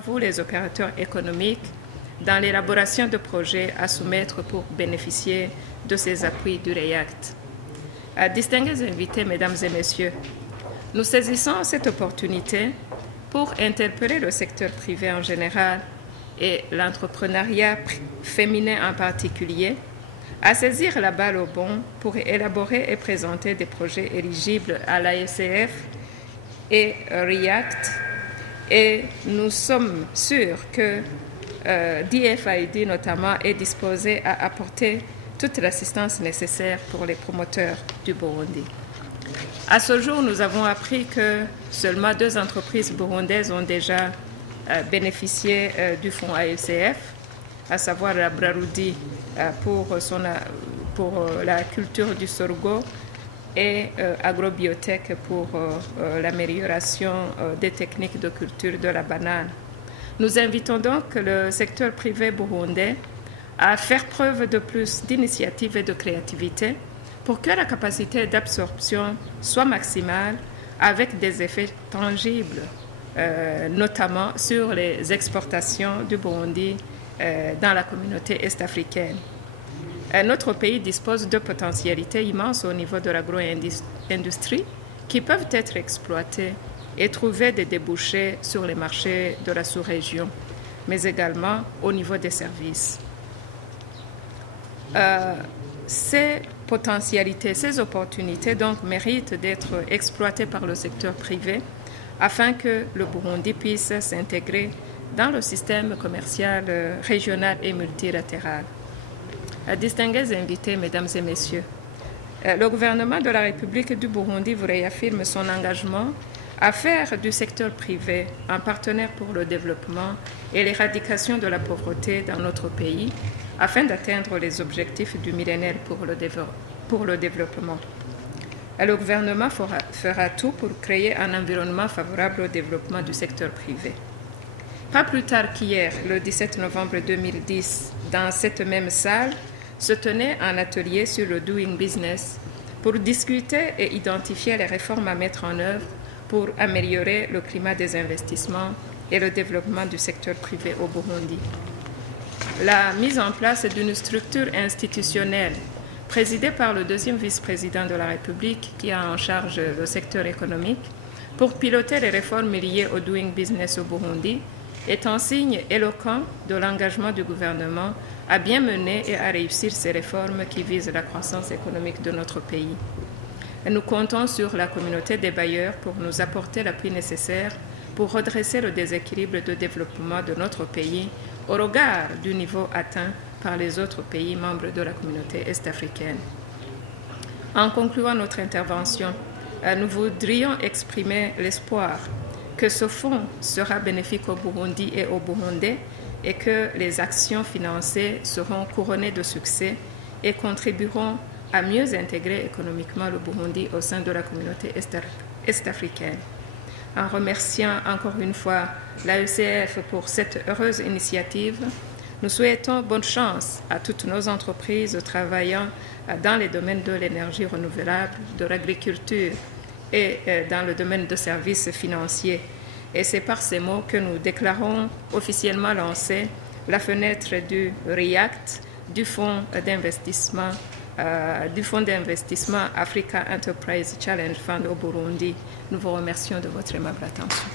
vous, les opérateurs économiques, dans l'élaboration de projets à soumettre pour bénéficier de ces appuis du REACT. Distingués invités, mesdames et messieurs, nous saisissons cette opportunité pour interpeller le secteur privé en général et l'entrepreneuriat féminin en particulier à saisir la balle au bon pour élaborer et présenter des projets éligibles à l'AECF et REACT. Et nous sommes sûrs que DFID notamment est disposé à apporter toute l'assistance nécessaire pour les promoteurs du Burundi. À ce jour, nous avons appris que seulement 2 entreprises burundaises ont déjà bénéficié du fonds AECF, à savoir la Brarudi pour la culture du sorgho et Agrobiotech pour l'amélioration des techniques de culture de la banane. Nous invitons donc le secteur privé burundais à faire preuve de plus d'initiative et de créativité pour que la capacité d'absorption soit maximale avec des effets tangibles, notamment sur les exportations du Burundi dans la communauté est-africaine. Notre pays dispose de potentialités immenses au niveau de l'agro-industrie qui peuvent être exploitées et trouver des débouchés sur les marchés de la sous-région, mais également au niveau des services. Ces potentialités, ces opportunités donc méritent d'être exploitées par le secteur privé afin que le Burundi puisse s'intégrer dans le système commercial régional et multilatéral. Distingués invités, mesdames et messieurs, le gouvernement de la République du Burundi vous réaffirme son engagement à faire du secteur privé un partenaire pour le développement et l'éradication de la pauvreté dans notre pays afin d'atteindre les objectifs du millénaire pour le développement. Le gouvernement fera tout pour créer un environnement favorable au développement du secteur privé. Pas plus tard qu'hier, le 17 novembre 2010, dans cette même salle, se tenait un atelier sur le Doing Business pour discuter et identifier les réformes à mettre en œuvre pour améliorer le climat des investissements et le développement du secteur privé au Burundi. La mise en place d'une structure institutionnelle présidée par le 2e vice-président de la République qui a en charge le secteur économique pour piloter les réformes liées au Doing Business au Burundi est un signe éloquent de l'engagement du gouvernement à bien mener et à réussir ces réformes qui visent la croissance économique de notre pays. Nous comptons sur la communauté des bailleurs pour nous apporter l'appui nécessaire pour redresser le déséquilibre de développement de notre pays au regard du niveau atteint par les autres pays membres de la communauté est-africaine. En concluant notre intervention, nous voudrions exprimer l'espoir que ce fonds sera bénéfique au Burundi et aux Burundais et que les actions financées seront couronnées de succès et contribueront à mieux intégrer économiquement le Burundi au sein de la communauté est-africaine. En remerciant encore une fois l'AECF pour cette heureuse initiative, nous souhaitons bonne chance à toutes nos entreprises travaillant dans les domaines de l'énergie renouvelable, de l'agriculture et dans le domaine de services financiers. Et c'est par ces mots que nous déclarons officiellement lancer la fenêtre du REACT, du fonds d'investissement Africa Enterprise Challenge Fund au Burundi. Nous vous remercions de votre aimable attention.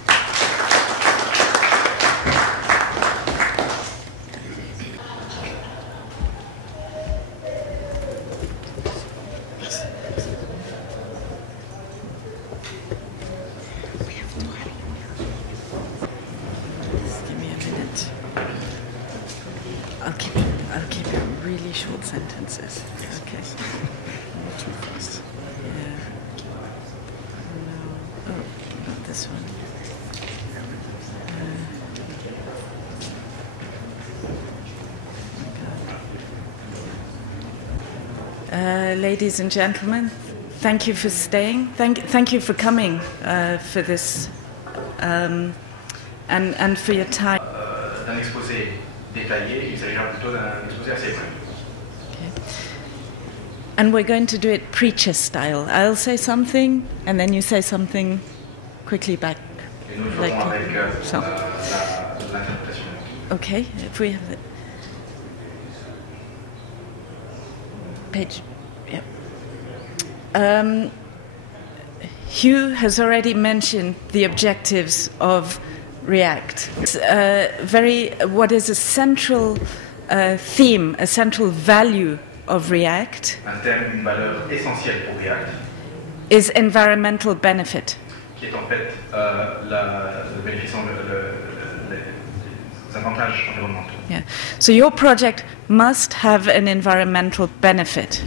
I'll keep it really short sentences. Okay. Not too fast. Yeah. No. Oh, not this one. Ladies and gentlemen, thank you for staying. Thank you for coming for this and for your time. D'un exposé détaillé, il s'agira plutôt d'un exposé assez bref. Okay. And we're going to do it preacher style. I'll say something, and then you say something quickly back. Et nous le ferons avec so. la Okay, if we have the page, yeah. Hugh has already mentioned the objectives of REACT. It's what is a central theme, a central value of REACT Un thème, une valeur essentielle pour REACT, is environmental benefit. qui est en fait le bénéfice, les avantages environnementaux. Yeah. So your project must have an environmental benefit.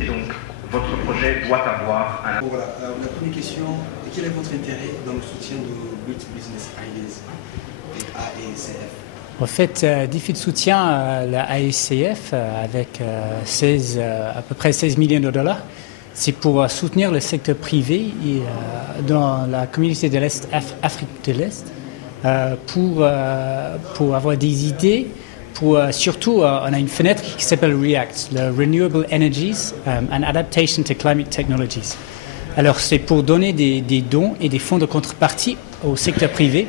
Et donc, votre projet doit avoir un... Voilà, la première question, quel est votre intérêt dans le soutien de Build Business Ideas et AECF? En fait, DIFID soutient la AECF avec à peu près 16 millions de dollars. C'est pour soutenir le secteur privé dans la communauté de l'Est, Afrique de l'Est, pour avoir des idées. Surtout, on a une fenêtre qui s'appelle REACT, le Renewable Energies and Adaptation to Climate Technologies. Alors, c'est pour donner des dons et des fonds de contrepartie au secteur privé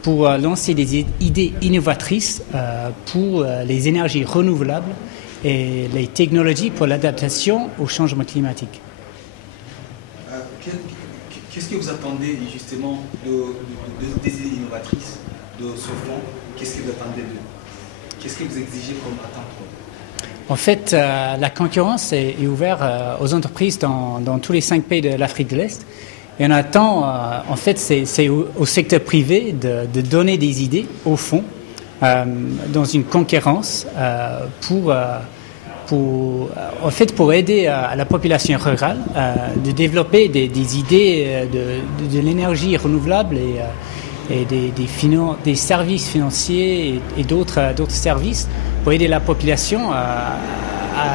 pour lancer des idées innovatrices pour les énergies renouvelables et les technologies pour l'adaptation au changement climatique. Qu'est-ce que vous attendez justement des idées innovatrices de ce fonds? Qu'est-ce que vous attendez Qu'est-ce que vous exigez comme attente? En fait, la concurrence est ouverte aux entreprises dans tous les 5 pays de l'Afrique de l'Est. Et on attend, en fait, c'est au secteur privé de donner des idées au fond dans une concurrence pour aider à la population rurale de développer des idées de l'énergie renouvelable et des services financiers et d'autres services pour aider la population à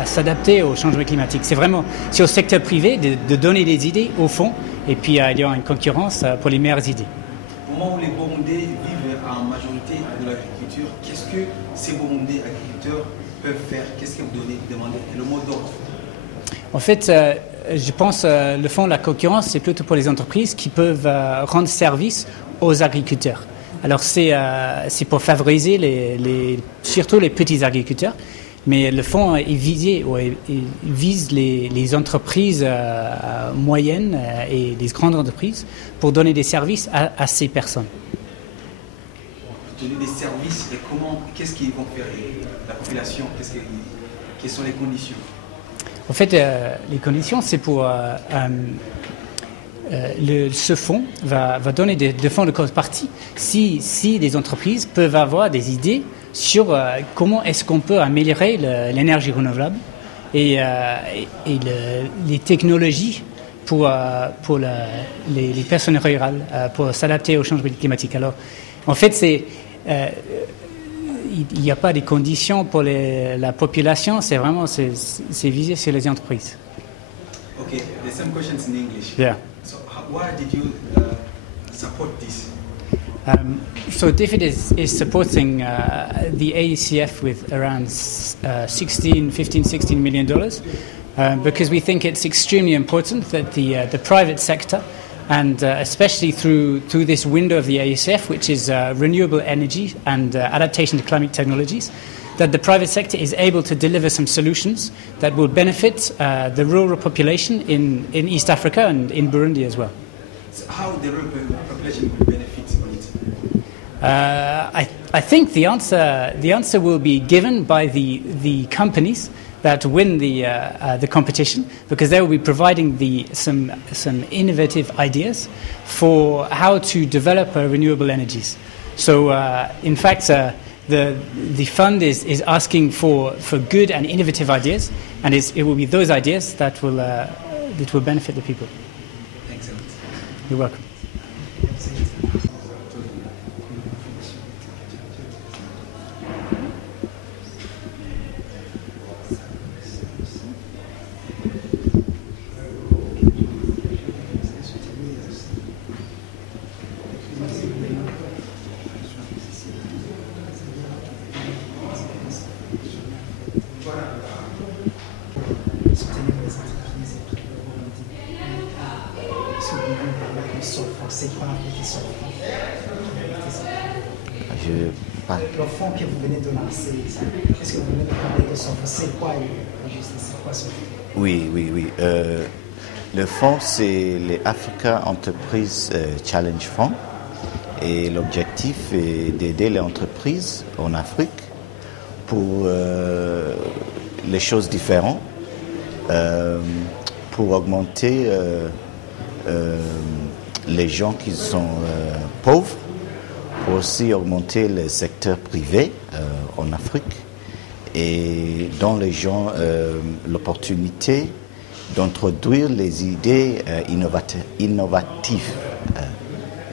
s'adapter au changement climatique. C'est au secteur privé de donner des idées au fond, et puis il y aura une concurrence pour les meilleures idées. Au moment où les Burundais vivent en majorité de l'agriculture, qu'est-ce que ces Burundais agriculteurs peuvent faire? Qu'est-ce que vous demandez? Le mot d'ordre? En fait, je pense le fond de la concurrence, c'est plutôt pour les entreprises qui peuvent rendre service aux agriculteurs. Alors c'est pour favoriser surtout les petits agriculteurs, mais le fonds vise les entreprises moyennes et les grandes entreprises pour donner des services à ces personnes. Donner des services et qu'est-ce qu'ils vont faire la population? Quelles sont les conditions? En fait, les conditions, c'est pour ce fonds va donner des fonds de contrepartie si des entreprises peuvent avoir des idées sur comment est-ce qu'on peut améliorer l'énergie renouvelable et les technologies pour les personnes rurales pour s'adapter au changement climatique. Alors, en fait, il n'y a pas de conditions pour la population, c'est visé sur les entreprises. Okay, there's some questions in English. Yeah. So why did you support this? So DFID is supporting the AECF with around $16 million because we think it's extremely important that the private sector, and especially through this window of the AECF, which is renewable energy and adaptation to climate technologies, that the private sector is able to deliver some solutions that will benefit the rural population in East Africa and in Burundi as well. So how the rural population will benefit from it? I think the answer will be given by the companies that win the competition, because they will be providing some innovative ideas for how to develop renewable energies. So in fact, the fund is asking for good and innovative ideas, and it will be those ideas that will benefit the people. Thanks a lot. You're welcome. Soutenir les principal. Le fonds que vous venez de lancer, est-ce que vous venez de parler de son fonds? C'est quoi son fonds? Oui. Le fonds, c'est les Africa Enterprise Challenge Fund. Et l'objectif est d'aider les entreprises en Afrique pour les choses différentes, pour augmenter les gens qui sont pauvres, pour aussi augmenter le secteur privé en Afrique et dans les gens l'opportunité d'introduire les idées innovatives.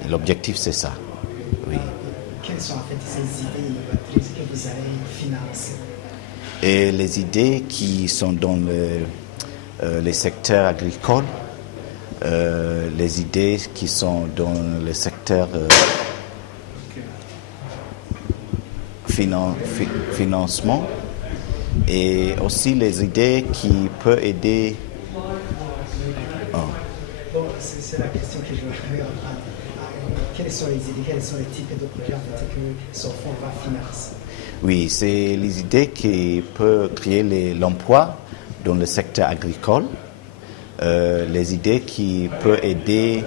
L'objectif, c'est ça. Oui. Quelles sont en fait ces idées innovatrices que vous allez financer? Et les idées qui sont dans les secteurs agricoles, les idées qui sont dans le secteur financement et aussi les idées qui peuvent aider. Bon, c'est la question que je voudrais entendre. Quelles sont les idées, quels sont les types de projets que ce fonds va financer? Oui, c'est les idées qui peuvent créer l'emploi dans le secteur agricole, les idées qui peuvent aider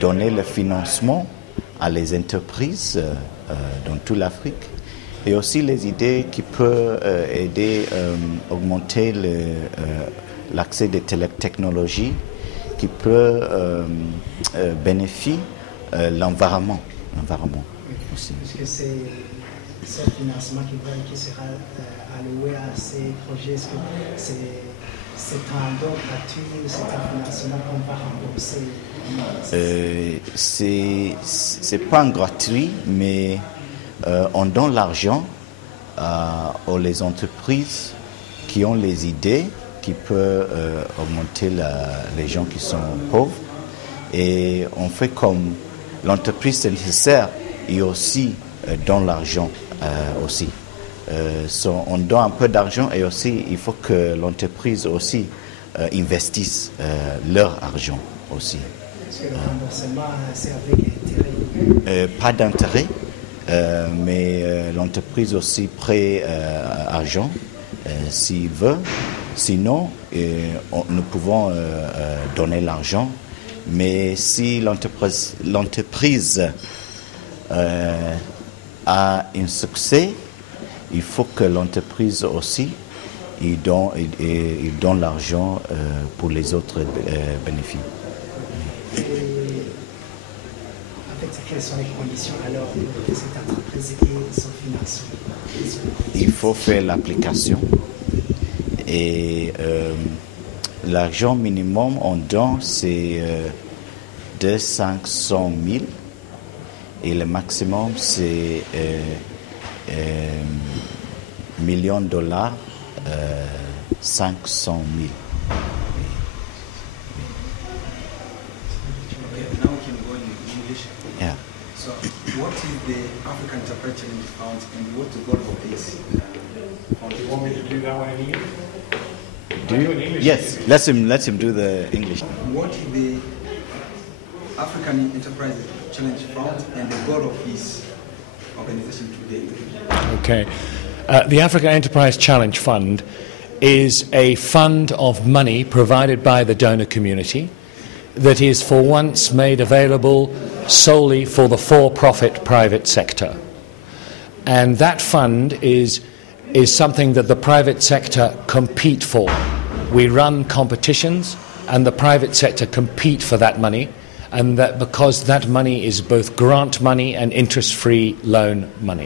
donner le financement à les entreprises dans toute l'Afrique et aussi les idées qui peuvent aider augmenter l'accès des technologies qui peut bénéficier l'environnement aussi. Puisque c'est ce financement qui sera alloué à ces projets, est-ce que c'est un don gratuit ou c'est un financement qu'on va rembourser? C'est pas gratuit, mais on donne l'argent aux les entreprises qui ont les idées qui peuvent augmenter les gens qui sont pauvres. Et on fait comme l'entreprise nécessaire et aussi donne l'argent aussi. On donne un peu d'argent et aussi il faut que l'entreprise aussi investisse leur argent aussi. Est-ce que le remboursement, c'est avec intérêt? Pas d'intérêt, mais l'entreprise aussi prête argent s'il veut. Sinon, nous pouvons donner l'argent. Mais si l'entreprise a un succès, il faut que l'entreprise aussi il donne l'argent pour les autres bénéfices. Et en fait, quelles sont les conditions alors de cette entreprise et son financement? Il faut faire l'application et l'argent minimum en don, c'est 200 000 et le maximum, c'est millions de dollars, 500 000. Okay, now we can go in English. Yeah. So, what is the African Enterprise Challenge Fund and what's the goal of this fund? You want me to do that one in English? Do you? Yes, let him do the English. What is the African Enterprise Challenge Fund and the goal of this organization today? Okay. The Africa Enterprise Challenge Fund is a fund of money provided by the donor community that is for once made available solely for the for-profit private sector. And that fund is something that the private sector compete for. We run competitions and the private sector compete for that money, and that because that money is both grant money and interest-free loan money.